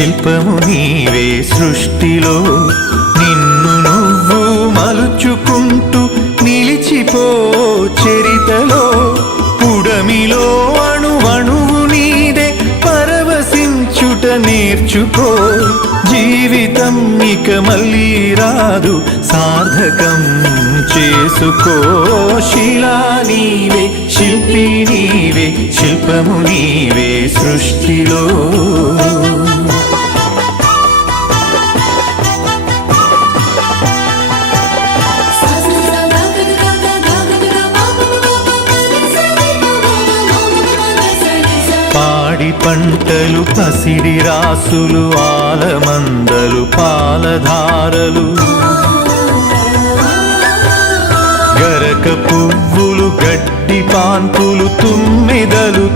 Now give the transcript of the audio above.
శిల్పము నీవే సృష్టిలో నిన్ను నువ్వు మలుచుకుంటూ నిలిచిపో చరితలో పుడమిలో అణువణువు నీదే పరవశించుట నేర్చుకో జీవితం ఇక మళ్ళీ రాదు సార్థకం చేసుకో శిలా నీవే శిల్పి నీవే శిల్పము నీవే సృష్టిలో పాడి పంటలు పసిడి రాసులు ఆలమందలు పాలధారలు గరక పువ్వులు గడ్డి పాన్పులు తుమ్మెదలు